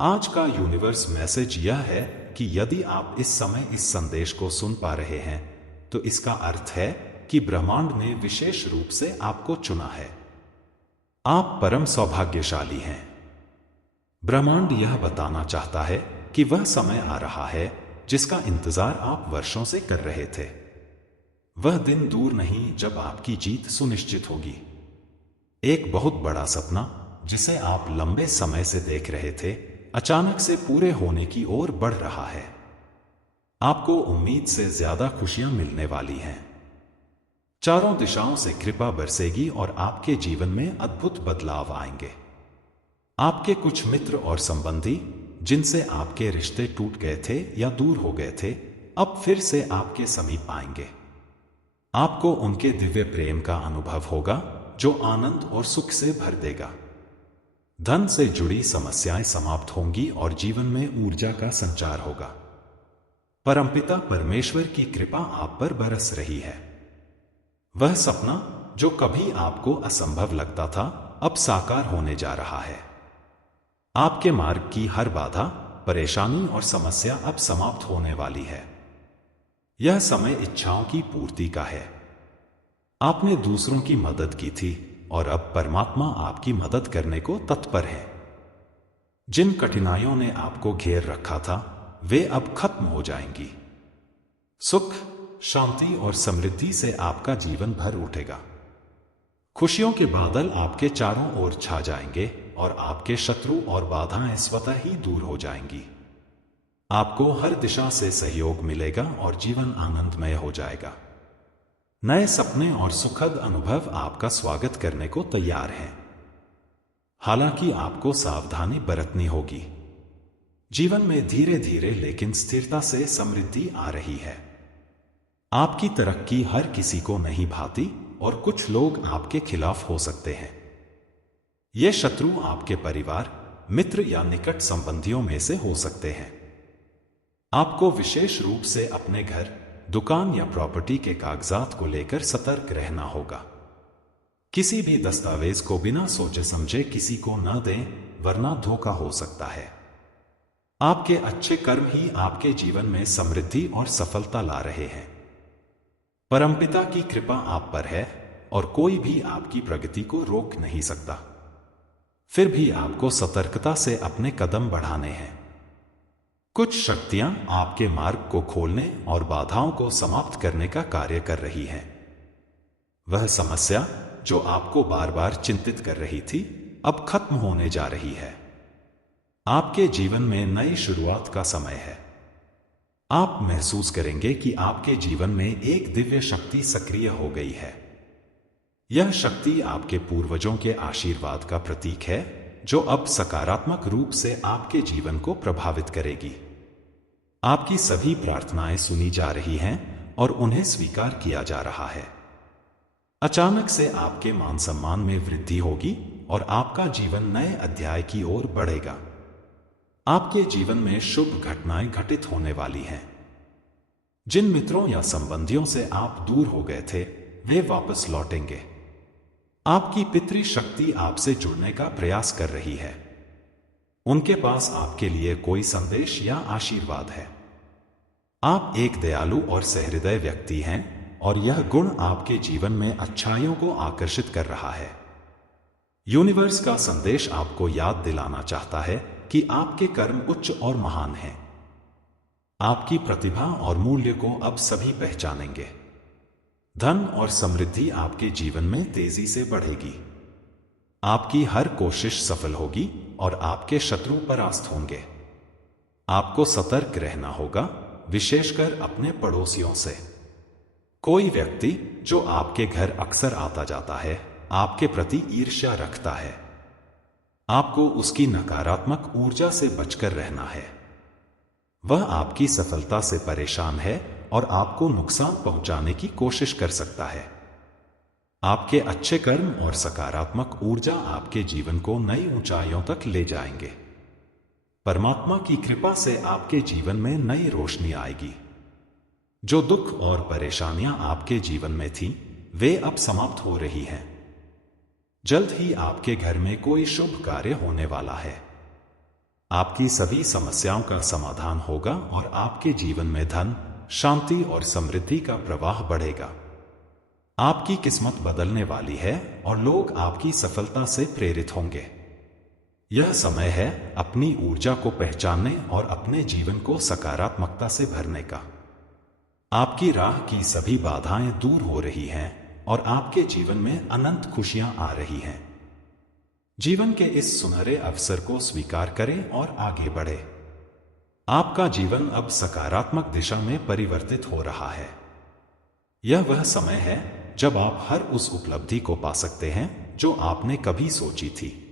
आज का universe message यह है कि यदि आप इस समय इस संदेश को सुन पा रहे हैं तो इसका अर्थ है कि ब्रह्मांड ने विशेष रूप से आपको चुना है। आप परम सौभाग्यशाली हैं। ब्रह्मांड यह बताना चाहता है कि वह समय आ रहा है जिसका इंतजार आप वर्षों से कर रहे थे। वह दिन दूर नहीं जब आपकी जीत सुनिश्चित होगी। एक बहुत बड़ा सपना जिसे आप लंबे समय से देख रहे थे अचानक से पूरे होने की ओर बढ़ रहा है। आपको उम्मीद से ज्यादा खुशियां मिलने वाली हैं। चारों दिशाओं से कृपा बरसेगी और आपके जीवन में अद्भुत बदलाव आएंगे। आपके कुछ मित्र और संबंधी जिनसे आपके रिश्ते टूट गए थे या दूर हो गए थे अब फिर से आपके समीप आएंगे। आपको उनके दिव्य प्रेम का अनुभव होगा जो आनंद और सुख से भर देगा। धन से जुड़ी समस्याएं समाप्त होंगी और जीवन में ऊर्जा का संचार होगा। परमपिता परमेश्वर की कृपा आप पर बरस रही है। वह सपना जो कभी आपको असंभव लगता था अब साकार होने जा रहा है। आपके मार्ग की हर बाधा, परेशानी और समस्या अब समाप्त होने वाली है। यह समय इच्छाओं की पूर्ति का है। आपने दूसरों की मदद की थी और अब परमात्मा आपकी मदद करने को तत्पर है। जिन कठिनाइयों ने आपको घेर रखा था वे अब खत्म हो जाएंगी। सुख, शांति और समृद्धि से आपका जीवन भर उठेगा। खुशियों के बादल आपके चारों ओर छा जाएंगे और आपके शत्रु और बाधाएं स्वतः ही दूर हो जाएंगी। आपको हर दिशा से सहयोग मिलेगा और जीवन आनंदमय हो जाएगा। नए सपने और सुखद अनुभव आपका स्वागत करने को तैयार हैं। हालांकि आपको सावधानी बरतनी होगी। जीवन में धीरे धीरे लेकिन स्थिरता से समृद्धि आ रही है। आपकी तरक्की हर किसी को नहीं भाती और कुछ लोग आपके खिलाफ हो सकते हैं। ये शत्रु आपके परिवार, मित्र या निकट संबंधियों में से हो सकते हैं। आपको विशेष रूप से अपने घर, दुकान या प्रॉपर्टी के कागजात को लेकर सतर्क रहना होगा। किसी भी दस्तावेज को बिना सोचे समझे किसी को न दें, वरना धोखा हो सकता है। आपके अच्छे कर्म ही आपके जीवन में समृद्धि और सफलता ला रहे हैं। परमपिता की कृपा आप पर है और कोई भी आपकी प्रगति को रोक नहीं सकता। फिर भी आपको सतर्कता से अपने कदम बढ़ाने हैं। कुछ शक्तियां आपके मार्ग को खोलने और बाधाओं को समाप्त करने का कार्य कर रही हैं। वह समस्या जो आपको बार बार चिंतित कर रही थी अब खत्म होने जा रही है। आपके जीवन में नई शुरुआत का समय है। आप महसूस करेंगे कि आपके जीवन में एक दिव्य शक्ति सक्रिय हो गई है। यह शक्ति आपके पूर्वजों के आशीर्वाद का प्रतीक है जो अब सकारात्मक रूप से आपके जीवन को प्रभावित करेगी। आपकी सभी प्रार्थनाएं सुनी जा रही हैं और उन्हें स्वीकार किया जा रहा है। अचानक से आपके मान सम्मान में वृद्धि होगी और आपका जीवन नए अध्याय की ओर बढ़ेगा। आपके जीवन में शुभ घटनाएं घटित होने वाली हैं। जिन मित्रों या संबंधियों से आप दूर हो गए थे वे वापस लौटेंगे। आपकी पितृ शक्ति आपसे जुड़ने का प्रयास कर रही है। उनके पास आपके लिए कोई संदेश या आशीर्वाद है। आप एक दयालु और सहृदय व्यक्ति हैं और यह गुण आपके जीवन में अच्छाइयों को आकर्षित कर रहा है। यूनिवर्स का संदेश आपको याद दिलाना चाहता है कि आपके कर्म उच्च और महान हैं। आपकी प्रतिभा और मूल्य को अब सभी पहचानेंगे। धन और समृद्धि आपके जीवन में तेजी से बढ़ेगी। आपकी हर कोशिश सफल होगी और आपके शत्रु परास्त होंगे। आपको सतर्क रहना होगा, विशेषकर अपने पड़ोसियों से। कोई व्यक्ति जो आपके घर अक्सर आता जाता है आपके प्रति ईर्ष्या रखता है। आपको उसकी नकारात्मक ऊर्जा से बचकर रहना है। वह आपकी सफलता से परेशान है और आपको नुकसान पहुंचाने की कोशिश कर सकता है। आपके अच्छे कर्म और सकारात्मक ऊर्जा आपके जीवन को नई ऊंचाइयों तक ले जाएंगे। परमात्मा की कृपा से आपके जीवन में नई रोशनी आएगी। जो दुख और परेशानियां आपके जीवन में थीं, वे अब समाप्त हो रही हैं। जल्द ही आपके घर में कोई शुभ कार्य होने वाला है। आपकी सभी समस्याओं का समाधान होगा और आपके जीवन में धन, शांति और समृद्धि का प्रवाह बढ़ेगा। आपकी किस्मत बदलने वाली है और लोग आपकी सफलता से प्रेरित होंगे। यह समय है अपनी ऊर्जा को पहचानने और अपने जीवन को सकारात्मकता से भरने का। आपकी राह की सभी बाधाएं दूर हो रही हैं और आपके जीवन में अनंत खुशियां आ रही हैं। जीवन के इस सुनहरे अवसर को स्वीकार करें और आगे बढ़े। आपका जीवन अब सकारात्मक दिशा में परिवर्तित हो रहा है। यह वह समय है जब आप हर उस उपलब्धि को पा सकते हैं जो आपने कभी सोची थी।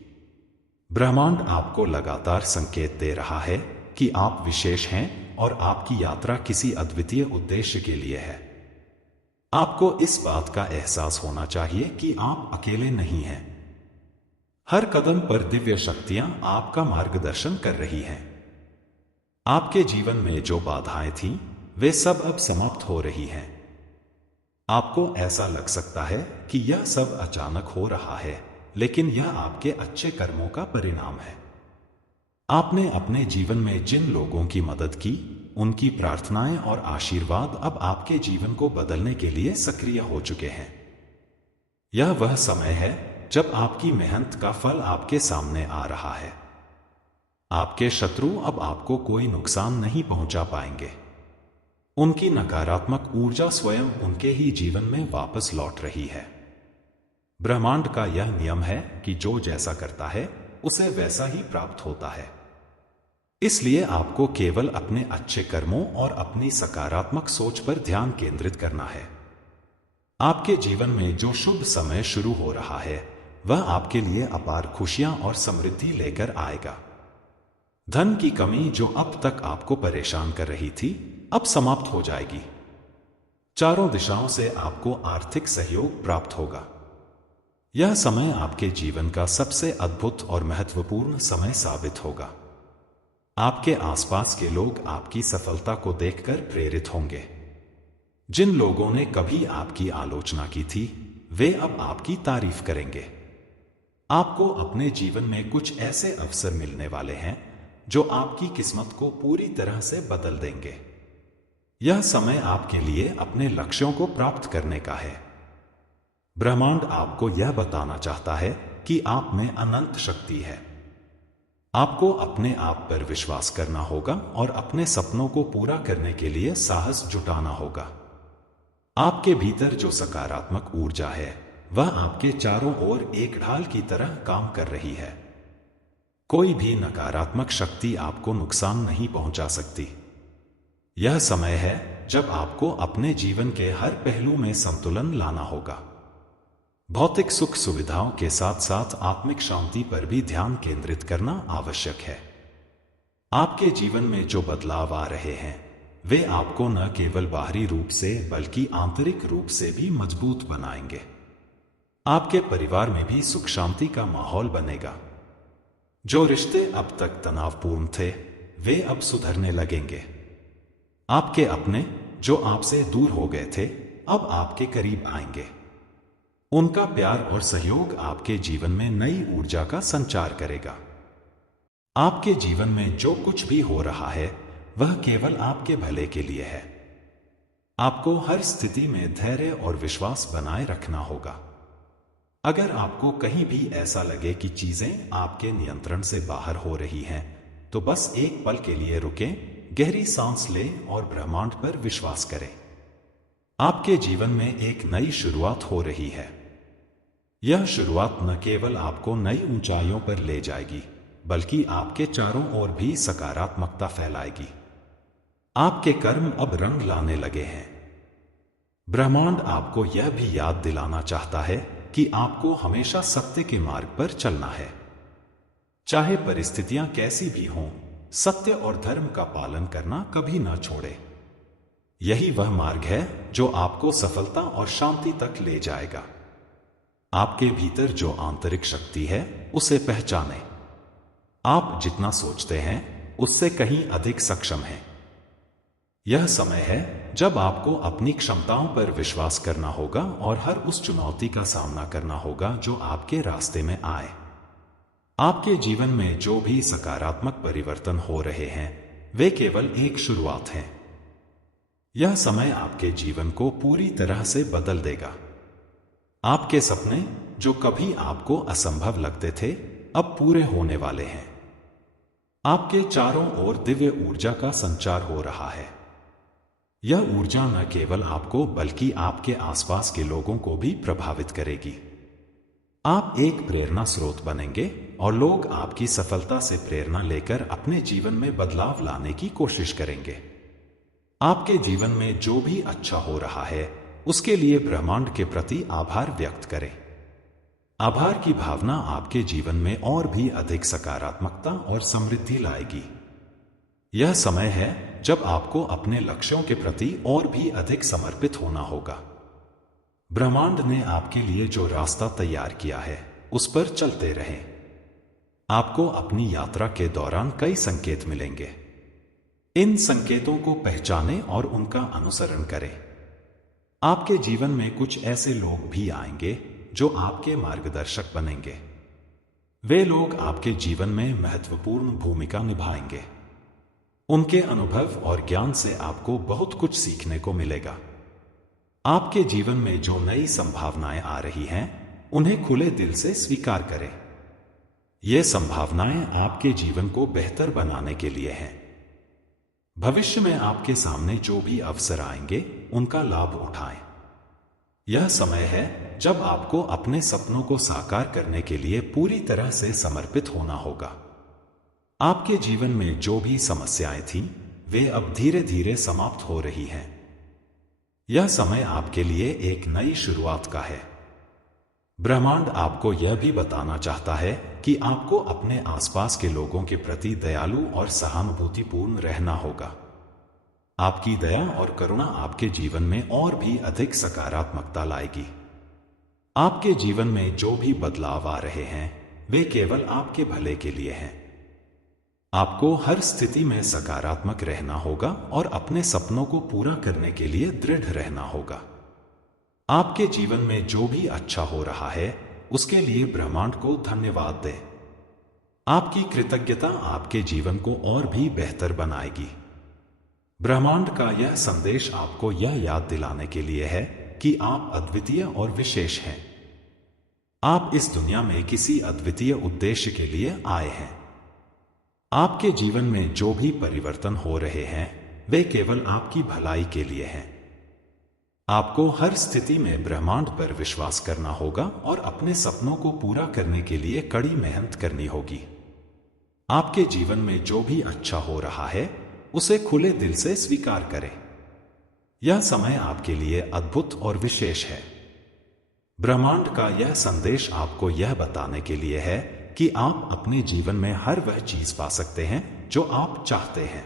ब्रह्मांड आपको लगातार संकेत दे रहा है कि आप विशेष हैं और आपकी यात्रा किसी अद्वितीय उद्देश्य के लिए है। आपको इस बात का एहसास होना चाहिए कि आप अकेले नहीं हैं। हर कदम पर दिव्य शक्तियां आपका मार्गदर्शन कर रही हैं। आपके जीवन में जो बाधाएं थीं, वे सब अब समाप्त हो रही हैं। आपको ऐसा लग सकता है कि यह सब अचानक हो रहा है, लेकिन यह आपके अच्छे कर्मों का परिणाम है। आपने अपने जीवन में जिन लोगों की मदद की, उनकी प्रार्थनाएं और आशीर्वाद अब आपके जीवन को बदलने के लिए सक्रिय हो चुके हैं। यह वह समय है जब आपकी मेहनत का फल आपके सामने आ रहा है। आपके शत्रु अब आपको कोई नुकसान नहीं पहुंचा पाएंगे। उनकी नकारात्मक ऊर्जा स्वयं उनके ही जीवन में वापस लौट रही है। ब्रह्मांड का यह नियम है कि जो जैसा करता है उसे वैसा ही प्राप्त होता है। इसलिए आपको केवल अपने अच्छे कर्मों और अपनी सकारात्मक सोच पर ध्यान केंद्रित करना है। आपके जीवन में जो शुभ समय शुरू हो रहा है, वह आपके लिए अपार खुशियां और समृद्धि लेकर आएगा। धन की कमी जो अब तक आपको परेशान कर रही थी, अब समाप्त हो जाएगी। चारों दिशाओं से आपको आर्थिक सहयोग प्राप्त होगा। यह समय आपके जीवन का सबसे अद्भुत और महत्वपूर्ण समय साबित होगा। आपके आसपास के लोग आपकी सफलता को देखकर प्रेरित होंगे। जिन लोगों ने कभी आपकी आलोचना की थी, वे अब आपकी तारीफ करेंगे। आपको अपने जीवन में कुछ ऐसे अवसर मिलने वाले हैं जो आपकी किस्मत को पूरी तरह से बदल देंगे। यह समय आपके लिए अपने लक्ष्यों को प्राप्त करने का है। ब्रह्मांड आपको यह बताना चाहता है कि आप में अनंत शक्ति है। आपको अपने आप पर विश्वास करना होगा और अपने सपनों को पूरा करने के लिए साहस जुटाना होगा। आपके भीतर जो सकारात्मक ऊर्जा है, वह आपके चारों ओर एक ढाल की तरह काम कर रही है। कोई भी नकारात्मक शक्ति आपको नुकसान नहीं पहुंचा सकती। यह समय है जब आपको अपने जीवन के हर पहलू में संतुलन लाना होगा। भौतिक सुख सुविधाओं के साथ साथ आत्मिक शांति पर भी ध्यान केंद्रित करना आवश्यक है। आपके जीवन में जो बदलाव आ रहे हैं, वे आपको न केवल बाहरी रूप से बल्कि आंतरिक रूप से भी मजबूत बनाएंगे। आपके परिवार में भी सुख शांति का माहौल बनेगा। जो रिश्ते अब तक तनावपूर्ण थे, वे अब सुधरने लगेंगे। आपके अपने जो आपसे दूर हो गए थे, अब आपके करीब आएंगे। उनका प्यार और सहयोग आपके जीवन में नई ऊर्जा का संचार करेगा। आपके जीवन में जो कुछ भी हो रहा है, वह केवल आपके भले के लिए है। आपको हर स्थिति में धैर्य और विश्वास बनाए रखना होगा। अगर आपको कहीं भी ऐसा लगे कि चीजें आपके नियंत्रण से बाहर हो रही हैं, तो बस एक पल के लिए रुकें, गहरी सांस लें और ब्रह्मांड पर विश्वास करें। आपके जीवन में एक नई शुरुआत हो रही है। यह शुरुआत न केवल आपको नई ऊंचाइयों पर ले जाएगी, बल्कि आपके चारों ओर भी सकारात्मकता फैलाएगी। आपके कर्म अब रंग लाने लगे हैं। ब्रह्मांड आपको यह भी याद दिलाना चाहता है कि आपको हमेशा सत्य के मार्ग पर चलना है। चाहे परिस्थितियां कैसी भी हों, सत्य और धर्म का पालन करना कभी ना छोड़े। यही वह मार्ग है जो आपको सफलता और शांति तक ले जाएगा। आपके भीतर जो आंतरिक शक्ति है, उसे पहचानें। आप जितना सोचते हैं, उससे कहीं अधिक सक्षम हैं। यह समय है जब आपको अपनी क्षमताओं पर विश्वास करना होगा और हर उस चुनौती का सामना करना होगा जो आपके रास्ते में आए। आपके जीवन में जो भी सकारात्मक परिवर्तन हो रहे हैं वे केवल एक शुरुआत है। यह समय आपके जीवन को पूरी तरह से बदल देगा। आपके सपने जो कभी आपको असंभव लगते थे अब पूरे होने वाले हैं। आपके चारों ओर दिव्य ऊर्जा का संचार हो रहा है। यह ऊर्जा न केवल आपको बल्कि आपके आसपास के लोगों को भी प्रभावित करेगी। आप एक प्रेरणा स्रोत बनेंगे और लोग आपकी सफलता से प्रेरणा लेकर अपने जीवन में बदलाव लाने की कोशिश करेंगे। आपके जीवन में जो भी अच्छा हो रहा है उसके लिए ब्रह्मांड के प्रति आभार व्यक्त करें। आभार की भावना आपके जीवन में और भी अधिक सकारात्मकता और समृद्धि लाएगी। यह समय है जब आपको अपने लक्ष्यों के प्रति और भी अधिक समर्पित होना होगा। ब्रह्मांड ने आपके लिए जो रास्ता तैयार किया है उस पर चलते रहें। आपको अपनी यात्रा के दौरान कई संकेत मिलेंगे। इन संकेतों को पहचानें और उनका अनुसरण करें। आपके जीवन में कुछ ऐसे लोग भी आएंगे जो आपके मार्गदर्शक बनेंगे। वे लोग आपके जीवन में महत्वपूर्ण भूमिका निभाएंगे। उनके अनुभव और ज्ञान से आपको बहुत कुछ सीखने को मिलेगा। आपके जीवन में जो नई संभावनाएं आ रही हैं उन्हें खुले दिल से स्वीकार करें। ये संभावनाएं आपके जीवन को बेहतर बनाने के लिए हैं। भविष्य में आपके सामने जो भी अवसर आएंगे उनका लाभ उठाएं। यह समय है जब आपको अपने सपनों को साकार करने के लिए पूरी तरह से समर्पित होना होगा। आपके जीवन में जो भी समस्याएं थीं वे अब धीरे धीरे समाप्त हो रही हैं। यह समय आपके लिए एक नई शुरुआत का है। ब्रह्मांड आपको यह भी बताना चाहता है कि आपको अपने आसपास के लोगों के प्रति दयालु और सहानुभूतिपूर्ण रहना होगा। आपकी दया और करुणा आपके जीवन में और भी अधिक सकारात्मकता लाएगी। आपके जीवन में जो भी बदलाव आ रहे हैं वे केवल आपके भले के लिए हैं। आपको हर स्थिति में सकारात्मक रहना होगा और अपने सपनों को पूरा करने के लिए दृढ़ रहना होगा। आपके जीवन में जो भी अच्छा हो रहा है उसके लिए ब्रह्मांड को धन्यवाद दें। आपकी कृतज्ञता आपके जीवन को और भी बेहतर बनाएगी। ब्रह्मांड का यह संदेश आपको यह याद दिलाने के लिए है कि आप अद्वितीय और विशेष हैं। आप इस दुनिया में किसी अद्वितीय उद्देश्य के लिए आए हैं। आपके जीवन में जो भी परिवर्तन हो रहे हैं वे केवल आपकी भलाई के लिए हैं। आपको हर स्थिति में ब्रह्मांड पर विश्वास करना होगा और अपने सपनों को पूरा करने के लिए कड़ी मेहनत करनी होगी। आपके जीवन में जो भी अच्छा हो रहा है उसे खुले दिल से स्वीकार करें। यह समय आपके लिए अद्भुत और विशेष है। ब्रह्मांड का यह संदेश आपको यह बताने के लिए है कि आप अपने जीवन में हर वह चीज पा सकते हैं जो आप चाहते हैं।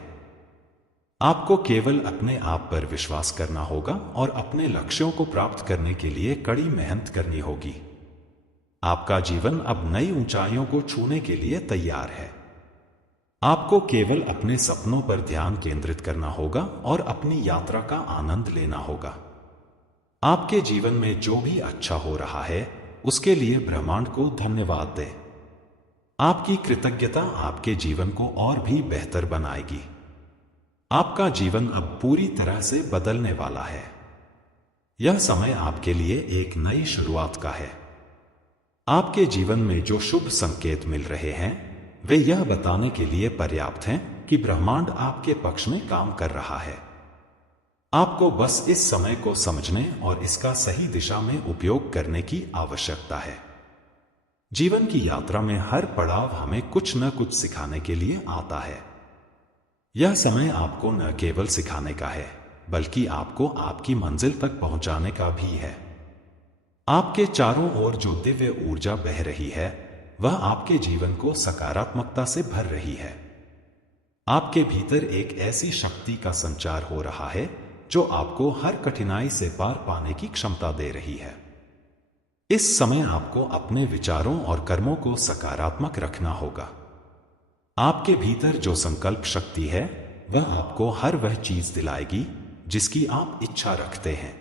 आपको केवल अपने आप पर विश्वास करना होगा और अपने लक्ष्यों को प्राप्त करने के लिए कड़ी मेहनत करनी होगी। आपका जीवन अब नई ऊंचाइयों को छूने के लिए तैयार है। आपको केवल अपने सपनों पर ध्यान केंद्रित करना होगा और अपनी यात्रा का आनंद लेना होगा। आपके जीवन में जो भी अच्छा हो रहा है उसके लिए ब्रह्मांड को धन्यवाद दें। आपकी कृतज्ञता आपके जीवन को और भी बेहतर बनाएगी। आपका जीवन अब पूरी तरह से बदलने वाला है। यह समय आपके लिए एक नई शुरुआत का है। आपके जीवन में जो शुभ संकेत मिल रहे हैं वे यह बताने के लिए पर्याप्त हैं कि ब्रह्मांड आपके पक्ष में काम कर रहा है। आपको बस इस समय को समझने और इसका सही दिशा में उपयोग करने की आवश्यकता है। जीवन की यात्रा में हर पड़ाव हमें कुछ न कुछ सिखाने के लिए आता है। यह समय आपको न केवल सिखाने का है बल्कि आपको आपकी मंजिल तक पहुंचाने का भी है। आपके चारों ओर जो दिव्य ऊर्जा बह रही है वह आपके जीवन को सकारात्मकता से भर रही है। आपके भीतर एक ऐसी शक्ति का संचार हो रहा है जो आपको हर कठिनाई से पार पाने की क्षमता दे रही है। इस समय आपको अपने विचारों और कर्मों को सकारात्मक रखना होगा। आपके भीतर जो संकल्प शक्ति है वह आपको हर वह चीज दिलाएगी जिसकी आप इच्छा रखते हैं।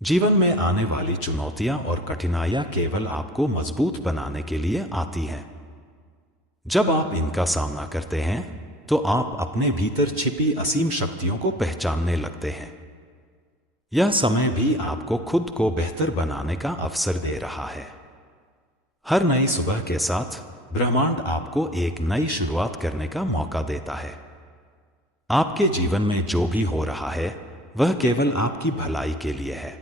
जीवन में आने वाली चुनौतियां और कठिनाइयां केवल आपको मजबूत बनाने के लिए आती हैं। जब आप इनका सामना करते हैं तो आप अपने भीतर छिपी असीम शक्तियों को पहचानने लगते हैं। यह समय भी आपको खुद को बेहतर बनाने का अवसर दे रहा है। हर नई सुबह के साथ ब्रह्मांड आपको एक नई शुरुआत करने का मौका देता है। आपके जीवन में जो भी हो रहा है वह केवल आपकी भलाई के लिए है।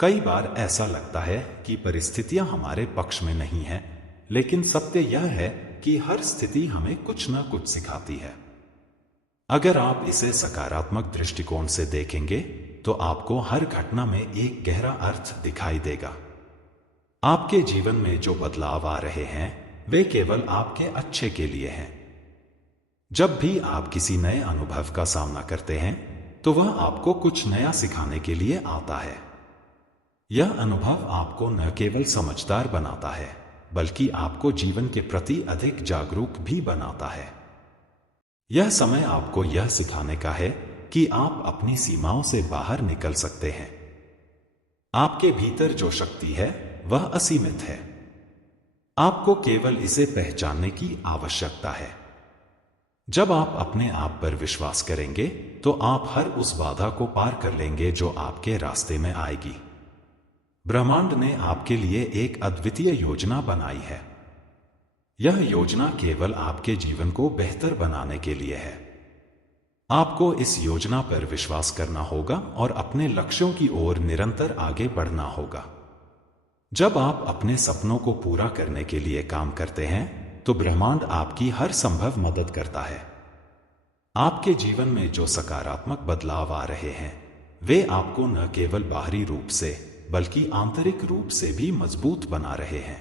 कई बार ऐसा लगता है कि परिस्थितियां हमारे पक्ष में नहीं है, लेकिन सत्य यह है कि हर स्थिति हमें कुछ न कुछ सिखाती है। अगर आप इसे सकारात्मक दृष्टिकोण से देखेंगे तो आपको हर घटना में एक गहरा अर्थ दिखाई देगा। आपके जीवन में जो बदलाव आ रहे हैं वे केवल आपके अच्छे के लिए हैं। जब भी आप किसी नए अनुभव का सामना करते हैं तो वह आपको कुछ नया सिखाने के लिए आता है। यह अनुभव आपको न केवल समझदार बनाता है बल्कि आपको जीवन के प्रति अधिक जागरूक भी बनाता है। यह समय आपको यह सिखाने का है कि आप अपनी सीमाओं से बाहर निकल सकते हैं। आपके भीतर जो शक्ति है वह असीमित है। आपको केवल इसे पहचानने की आवश्यकता है। जब आप अपने आप पर विश्वास करेंगे तो आप हर उस बाधा को पार कर लेंगे जो आपके रास्ते में आएगी। ब्रह्मांड ने आपके लिए एक अद्वितीय योजना बनाई है। यह योजना केवल आपके जीवन को बेहतर बनाने के लिए है। आपको इस योजना पर विश्वास करना होगा और अपने लक्ष्यों की ओर निरंतर आगे बढ़ना होगा। जब आप अपने सपनों को पूरा करने के लिए काम करते हैं तो ब्रह्मांड आपकी हर संभव मदद करता है। आपके जीवन में जो सकारात्मक बदलाव आ रहे हैं वे आपको न केवल बाहरी रूप से बल्कि आंतरिक रूप से भी मजबूत बना रहे हैं।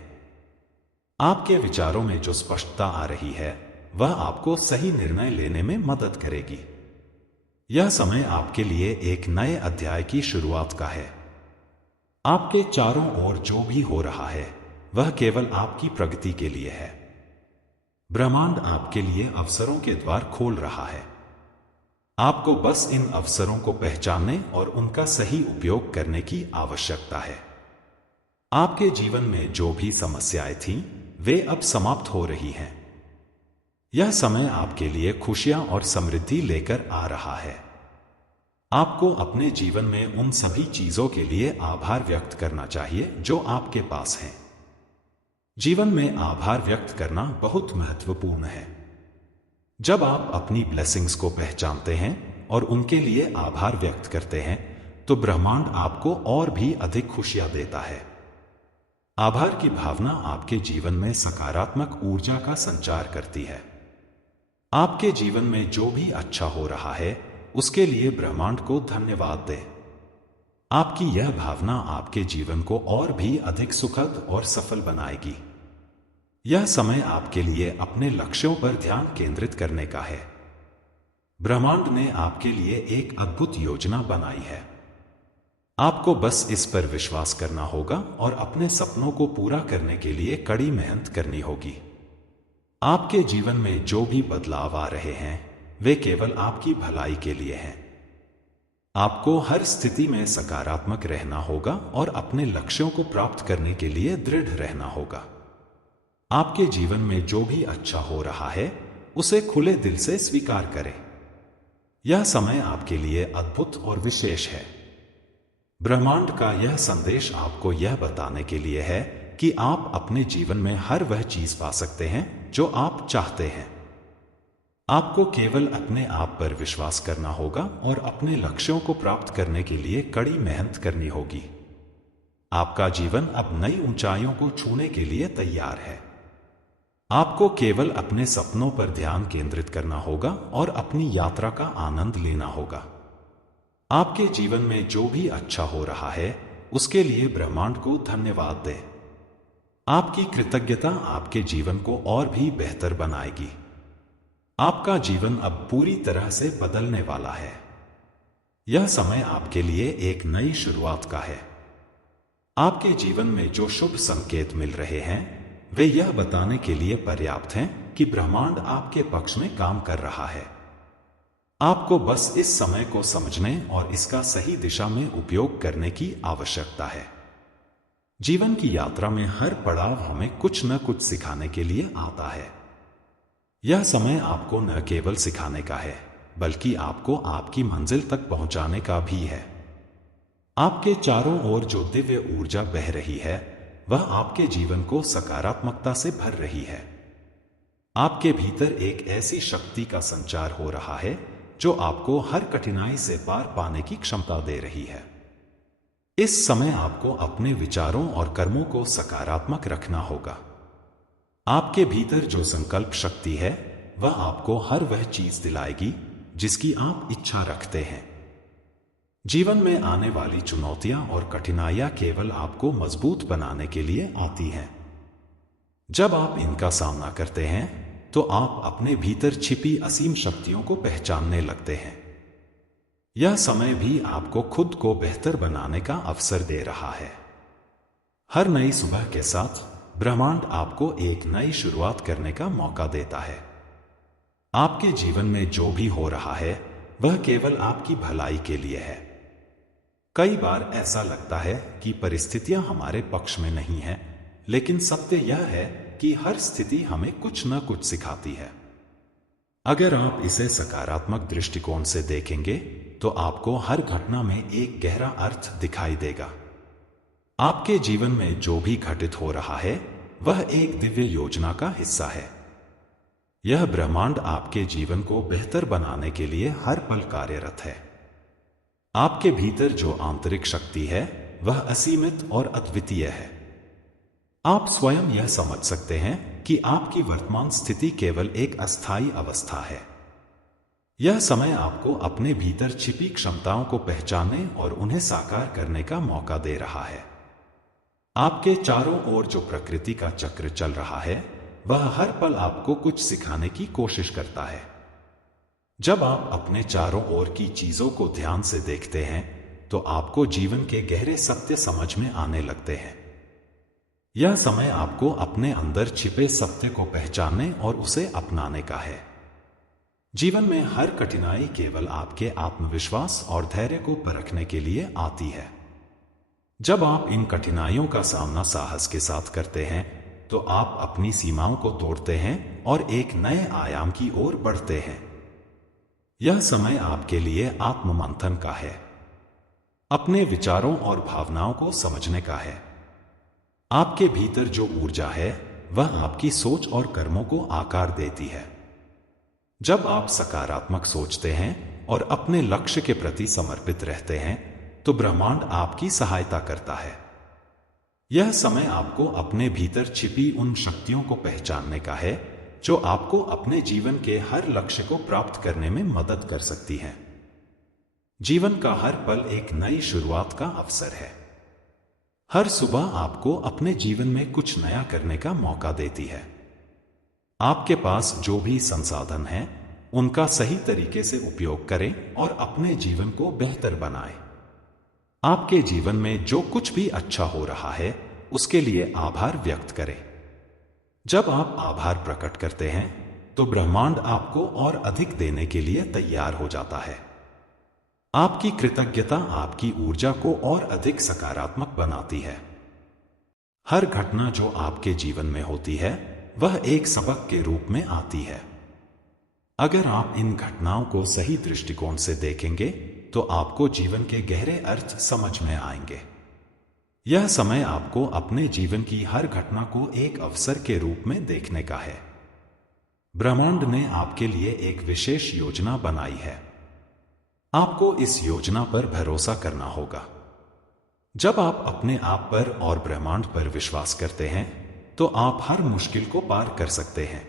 आपके विचारों में जो स्पष्टता आ रही है वह आपको सही निर्णय लेने में मदद करेगी। यह समय आपके लिए एक नए अध्याय की शुरुआत का है। आपके चारों ओर जो भी हो रहा है वह केवल आपकी प्रगति के लिए है। ब्रह्मांड आपके लिए अवसरों के द्वार खोल रहा है। आपको बस इन अवसरों को पहचानने और उनका सही उपयोग करने की आवश्यकता है। आपके जीवन में जो भी समस्याएं थीं वे अब समाप्त हो रही हैं। यह समय आपके लिए खुशियां और समृद्धि लेकर आ रहा है। आपको अपने जीवन में उन सभी चीजों के लिए आभार व्यक्त करना चाहिए जो आपके पास हैं। जीवन में आभार व्यक्त करना बहुत महत्वपूर्ण है। जब आप अपनी ब्लेसिंग्स को पहचानते हैं और उनके लिए आभार व्यक्त करते हैं तो ब्रह्मांड आपको और भी अधिक खुशियां देता है। आभार की भावना आपके जीवन में सकारात्मक ऊर्जा का संचार करती है। आपके जीवन में जो भी अच्छा हो रहा है उसके लिए ब्रह्मांड को धन्यवाद दें। आपकी यह भावना आपके जीवन को और भी अधिक सुखद और सफल बनाएगी। यह समय आपके लिए अपने लक्ष्यों पर ध्यान केंद्रित करने का है। ब्रह्मांड ने आपके लिए एक अद्भुत योजना बनाई है। आपको बस इस पर विश्वास करना होगा और अपने सपनों को पूरा करने के लिए कड़ी मेहनत करनी होगी। आपके जीवन में जो भी बदलाव आ रहे हैं वे केवल आपकी भलाई के लिए हैं। आपको हर स्थिति में सकारात्मक रहना होगा और अपने लक्ष्यों को प्राप्त करने के लिए दृढ़ रहना होगा। आपके जीवन में जो भी अच्छा हो रहा है उसे खुले दिल से स्वीकार करें। यह समय आपके लिए अद्भुत और विशेष है। ब्रह्मांड का यह संदेश आपको यह बताने के लिए है कि आप अपने जीवन में हर वह चीज पा सकते हैं जो आप चाहते हैं। आपको केवल अपने आप पर विश्वास करना होगा और अपने लक्ष्यों को प्राप्त करने के लिए कड़ी मेहनत करनी होगी। आपका जीवन अब नई ऊंचाइयों को छूने के लिए तैयार है। आपको केवल अपने सपनों पर ध्यान केंद्रित करना होगा और अपनी यात्रा का आनंद लेना होगा। आपके जीवन में जो भी अच्छा हो रहा है उसके लिए ब्रह्मांड को धन्यवाद दें। आपकी कृतज्ञता आपके जीवन को और भी बेहतर बनाएगी। आपका जीवन अब पूरी तरह से बदलने वाला है। यह समय आपके लिए एक नई शुरुआत का है। आपके जीवन में जो शुभ संकेत मिल रहे हैं वे यह बताने के लिए पर्याप्त हैं कि ब्रह्मांड आपके पक्ष में काम कर रहा है। आपको बस इस समय को समझने और इसका सही दिशा में उपयोग करने की आवश्यकता है। जीवन की यात्रा में हर पड़ाव हमें कुछ न कुछ सिखाने के लिए आता है। यह समय आपको न केवल सिखाने का है, बल्कि आपको आपकी मंजिल तक पहुंचाने का भी है। आपके चारों ओर जो दिव्य ऊर्जा बह रही है, वह आपके जीवन को सकारात्मकता से भर रही है। आपके भीतर एक ऐसी शक्ति का संचार हो रहा है जो आपको हर कठिनाई से पार पाने की क्षमता दे रही है। इस समय आपको अपने विचारों और कर्मों को सकारात्मक रखना होगा। आपके भीतर जो संकल्प शक्ति है, वह आपको हर वह चीज दिलाएगी जिसकी आप इच्छा रखते हैं। जीवन में आने वाली चुनौतियां और कठिनाइयां केवल आपको मजबूत बनाने के लिए आती हैं। जब आप इनका सामना करते हैं, तो आप अपने भीतर छिपी असीम शक्तियों को पहचानने लगते हैं। यह समय भी आपको खुद को बेहतर बनाने का अवसर दे रहा है। हर नई सुबह के साथ ब्रह्मांड आपको एक नई शुरुआत करने का मौका देता है। आपके जीवन में जो भी हो रहा है, वह केवल आपकी भलाई के लिए है। कई बार ऐसा लगता है कि परिस्थितियां हमारे पक्ष में नहीं हैं, लेकिन सत्य यह है कि हर स्थिति हमें कुछ न कुछ सिखाती है। अगर आप इसे सकारात्मक दृष्टिकोण से देखेंगे, तो आपको हर घटना में एक गहरा अर्थ दिखाई देगा। आपके जीवन में जो भी घटित हो रहा है, वह एक दिव्य योजना का हिस्सा है। यह ब्रह्मांड आपके जीवन को बेहतर बनाने के लिए हर पल कार्यरत है। आपके भीतर जो आंतरिक शक्ति है, वह असीमित और अद्वितीय है। आप स्वयं यह समझ सकते हैं कि आपकी वर्तमान स्थिति केवल एक अस्थायी अवस्था है। यह समय आपको अपने भीतर छिपी क्षमताओं को पहचानने और उन्हें साकार करने का मौका दे रहा है। आपके चारों ओर जो प्रकृति का चक्र चल रहा है, वह हर पल आपको कुछ सिखाने की कोशिश करता है। जब आप अपने चारों ओर की चीजों को ध्यान से देखते हैं, तो आपको जीवन के गहरे सत्य समझ में आने लगते हैं। यह समय आपको अपने अंदर छिपे सत्य को पहचानने और उसे अपनाने का है। जीवन में हर कठिनाई केवल आपके आत्मविश्वास और धैर्य को परखने के लिए आती है। जब आप इन कठिनाइयों का सामना साहस के साथ करते हैं, तो आप अपनी सीमाओं को तोड़ते हैं और एक नए आयाम की ओर बढ़ते हैं। यह समय आपके लिए आत्ममंथन का है, अपने विचारों और भावनाओं को समझने का है। आपके भीतर जो ऊर्जा है, वह आपकी सोच और कर्मों को आकार देती है। जब आप सकारात्मक सोचते हैं और अपने लक्ष्य के प्रति समर्पित रहते हैं, तो ब्रह्मांड आपकी सहायता करता है। यह समय आपको अपने भीतर छिपी उन शक्तियों को पहचानने का है जो आपको अपने जीवन के हर लक्ष्य को प्राप्त करने में मदद कर सकती हैं। जीवन का हर पल एक नई शुरुआत का अवसर है। हर सुबह आपको अपने जीवन में कुछ नया करने का मौका देती है। आपके पास जो भी संसाधन हैं, उनका सही तरीके से उपयोग करें और अपने जीवन को बेहतर बनाएं। आपके जीवन में जो कुछ भी अच्छा हो रहा है, उसके लिए आभार व्यक्त करें। जब आप आभार प्रकट करते हैं, तो ब्रह्मांड आपको और अधिक देने के लिए तैयार हो जाता है। आपकी कृतज्ञता आपकी ऊर्जा को और अधिक सकारात्मक बनाती है। हर घटना जो आपके जीवन में होती है, वह एक सबक के रूप में आती है। अगर आप इन घटनाओं को सही दृष्टिकोण से देखेंगे, तो आपको जीवन के गहरे अर्थ समझ में आएंगे। यह समय आपको अपने जीवन की हर घटना को एक अवसर के रूप में देखने का है। ब्रह्मांड ने आपके लिए एक विशेष योजना बनाई है। आपको इस योजना पर भरोसा करना होगा। जब आप अपने आप पर और ब्रह्मांड पर विश्वास करते हैं, तो आप हर मुश्किल को पार कर सकते हैं।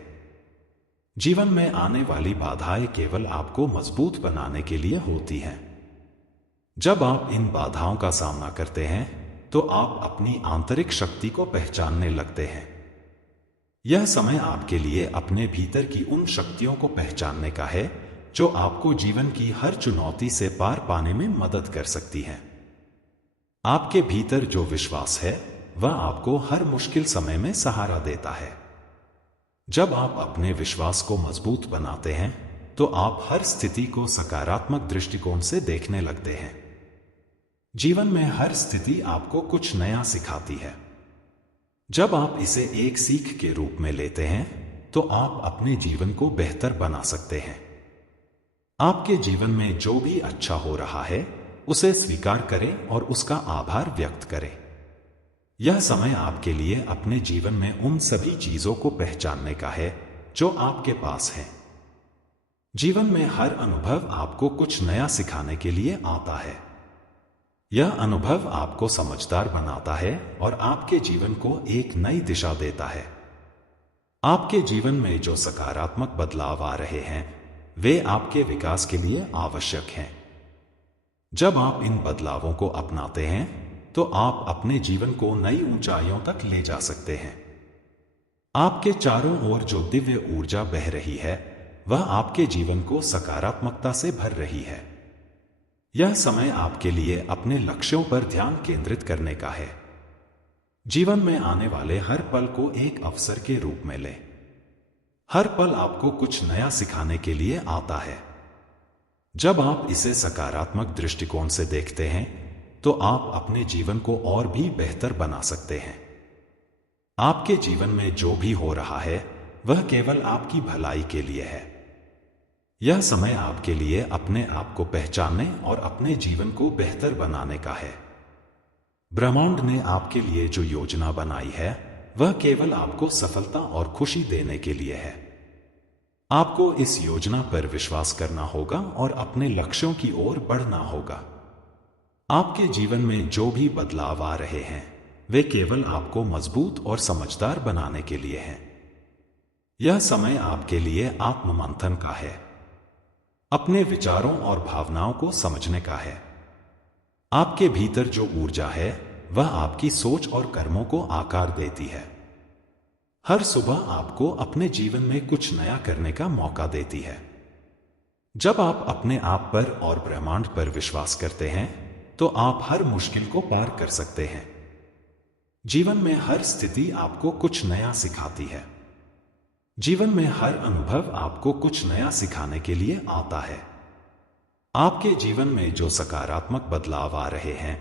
जीवन में आने वाली बाधाएं केवल आपको मजबूत बनाने के लिए होती हैं। जब आप इन बाधाओं का सामना करते हैं, तो आप अपनी आंतरिक शक्ति को पहचानने लगते हैं। यह समय आपके लिए अपने भीतर की उन शक्तियों को पहचानने का है जो आपको जीवन की हर चुनौती से पार पाने में मदद कर सकती हैं। आपके भीतर जो विश्वास है, वह आपको हर मुश्किल समय में सहारा देता है। जब आप अपने विश्वास को मजबूत बनाते हैं, तो आप हर स्थिति को सकारात्मक दृष्टिकोण से देखने लगते हैं। जीवन में हर स्थिति आपको कुछ नया सिखाती है। जब आप इसे एक सीख के रूप में लेते हैं, तो आप अपने जीवन को बेहतर बना सकते हैं। आपके जीवन में जो भी अच्छा हो रहा है उसे स्वीकार करें और उसका आभार व्यक्त करें। यह समय आपके लिए अपने जीवन में उन सभी चीजों को पहचानने का है जो आपके पास है। जीवन में हर अनुभव आपको कुछ नया सिखाने के लिए आता है। यह अनुभव आपको समझदार बनाता है और आपके जीवन को एक नई दिशा देता है। आपके जीवन में जो सकारात्मक बदलाव आ रहे हैं वे आपके विकास के लिए आवश्यक हैं। जब आप इन बदलावों को अपनाते हैं तो आप अपने जीवन को नई ऊंचाइयों तक ले जा सकते हैं। आपके चारों ओर जो दिव्य ऊर्जा बह रही है वह आपके जीवन को सकारात्मकता से भर रही है। यह समय आपके लिए अपने लक्ष्यों पर ध्यान केंद्रित करने का है। जीवन में आने वाले हर पल को एक अवसर के रूप में लें। हर पल आपको कुछ नया सिखाने के लिए आता है। जब आप इसे सकारात्मक दृष्टिकोण से देखते हैं तो आप अपने जीवन को और भी बेहतर बना सकते हैं। आपके जीवन में जो भी हो रहा है वह केवल आपकी भलाई के लिए है। यह समय आपके लिए अपने आप को पहचानने और अपने जीवन को बेहतर बनाने का है। ब्रह्मांड ने आपके लिए जो योजना बनाई है वह केवल आपको सफलता और खुशी देने के लिए है। आपको इस योजना पर विश्वास करना होगा और अपने लक्ष्यों की ओर बढ़ना होगा। आपके जीवन में जो भी बदलाव आ रहे हैं वे केवल आपको मजबूत और समझदार बनाने के लिए हैं। यह समय आपके लिए आत्ममंथन का है, अपने विचारों और भावनाओं को समझने का है। आपके भीतर जो ऊर्जा है वह आपकी सोच और कर्मों को आकार देती है। हर सुबह आपको अपने जीवन में कुछ नया करने का मौका देती है। जब आप अपने आप पर और ब्रह्मांड पर विश्वास करते हैं तो आप हर मुश्किल को पार कर सकते हैं। जीवन में हर स्थिति आपको कुछ नया सिखाती है। जीवन में हर अनुभव आपको कुछ नया सिखाने के लिए आता है। आपके जीवन में जो सकारात्मक बदलाव आ रहे हैं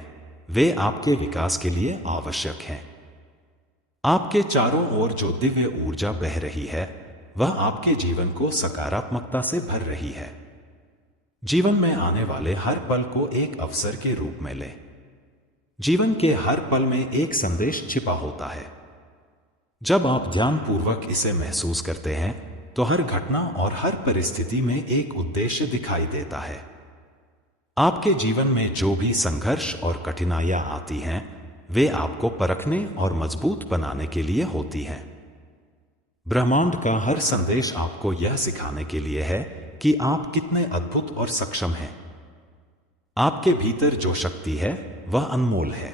वे आपके विकास के लिए आवश्यक हैं। आपके चारों ओर जो दिव्य ऊर्जा बह रही है वह आपके जीवन को सकारात्मकता से भर रही है। जीवन में आने वाले हर पल को एक अवसर के रूप में लें। जीवन के हर पल में एक संदेश छिपा होता है। जब आप ध्यानपूर्वक इसे महसूस करते हैं तो हर घटना और हर परिस्थिति में एक उद्देश्य दिखाई देता है। आपके जीवन में जो भी संघर्ष और कठिनाइयां आती हैं वे आपको परखने और मजबूत बनाने के लिए होती हैं। ब्रह्मांड का हर संदेश आपको यह सिखाने के लिए है कि आप कितने अद्भुत और सक्षम हैं। आपके भीतर जो शक्ति है वह अनमोल है।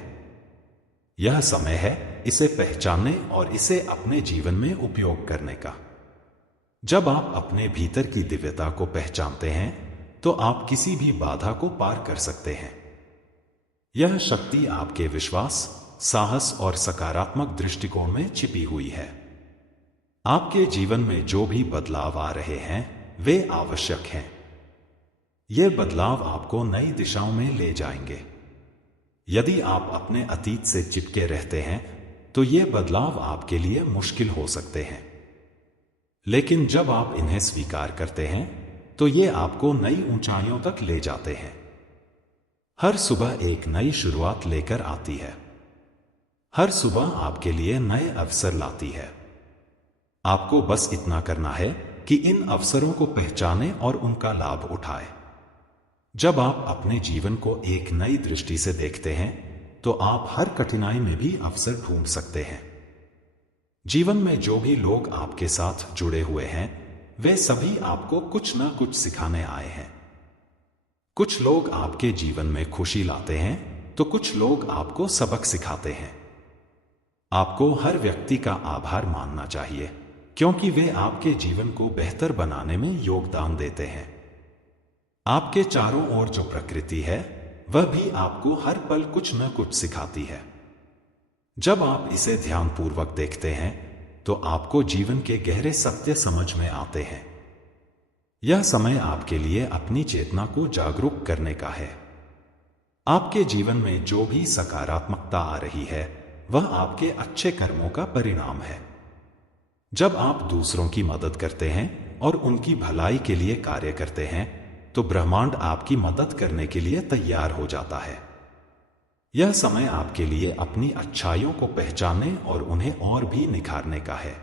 यह समय है इसे पहचानने और इसे अपने जीवन में उपयोग करने का। जब आप अपने भीतर की दिव्यता को पहचानते हैं तो आप किसी भी बाधा को पार कर सकते हैं। यह शक्ति आपके विश्वास, साहस और सकारात्मक दृष्टिकोण में छिपी हुई है। आपके जीवन में जो भी बदलाव आ रहे हैं वे आवश्यक हैं। ये बदलाव आपको नई दिशाओं में ले जाएंगे। यदि आप अपने अतीत से चिपके रहते हैं तो ये बदलाव आपके लिए मुश्किल हो सकते हैं, लेकिन जब आप इन्हें स्वीकार करते हैं तो ये आपको नई ऊंचाइयों तक ले जाते हैं। हर सुबह एक नई शुरुआत लेकर आती है। हर सुबह आपके लिए नए अवसर लाती है। आपको बस इतना करना है कि इन अवसरों को पहचानें और उनका लाभ उठाएं। जब आप अपने जीवन को एक नई दृष्टि से देखते हैं तो आप हर कठिनाई में भी अवसर ढूंढ सकते हैं। जीवन में जो भी लोग आपके साथ जुड़े हुए हैं वे सभी आपको कुछ ना कुछ सिखाने आए हैं। कुछ लोग आपके जीवन में खुशी लाते हैं तो कुछ लोग आपको सबक सिखाते हैं। आपको हर व्यक्ति का आभार मानना चाहिए क्योंकि वे आपके जीवन को बेहतर बनाने में योगदान देते हैं। आपके चारों ओर जो प्रकृति है वह भी आपको हर पल कुछ न कुछ सिखाती है। जब आप इसे ध्यानपूर्वक देखते हैं तो आपको जीवन के गहरे सत्य समझ में आते हैं। यह समय आपके लिए अपनी चेतना को जागरूक करने का है। आपके जीवन में जो भी सकारात्मकता आ रही है वह आपके अच्छे कर्मों का परिणाम है। जब आप दूसरों की मदद करते हैं और उनकी भलाई के लिए कार्य करते हैं तो ब्रह्मांड आपकी मदद करने के लिए तैयार हो जाता है। यह समय आपके लिए अपनी अच्छाइयों को पहचानने और उन्हें और भी निखारने का है।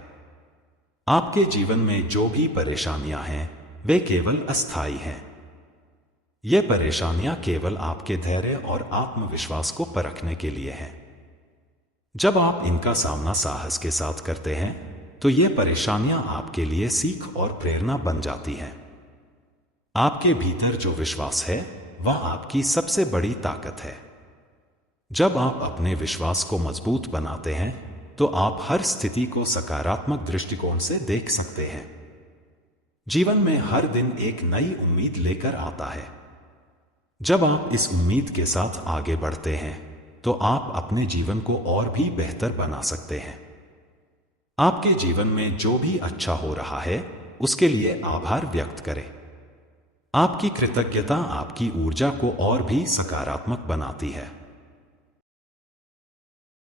आपके जीवन में जो भी परेशानियां हैं वे केवल अस्थायी हैं। ये परेशानियां केवल आपके धैर्य और आत्मविश्वास को परखने के लिए हैं। जब आप इनका सामना साहस के साथ करते हैं तो ये परेशानियां आपके लिए सीख और प्रेरणा बन जाती हैं। आपके भीतर जो विश्वास है वह आपकी सबसे बड़ी ताकत है। जब आप अपने विश्वास को मजबूत बनाते हैं तो आप हर स्थिति को सकारात्मक दृष्टिकोण से देख सकते हैं। जीवन में हर दिन एक नई उम्मीद लेकर आता है। जब आप इस उम्मीद के साथ आगे बढ़ते हैं तो आप अपने जीवन को और भी बेहतर बना सकते हैं। आपके जीवन में जो भी अच्छा हो रहा है उसके लिए आभार व्यक्त करें। आपकी कृतज्ञता आपकी ऊर्जा को और भी सकारात्मक बनाती है।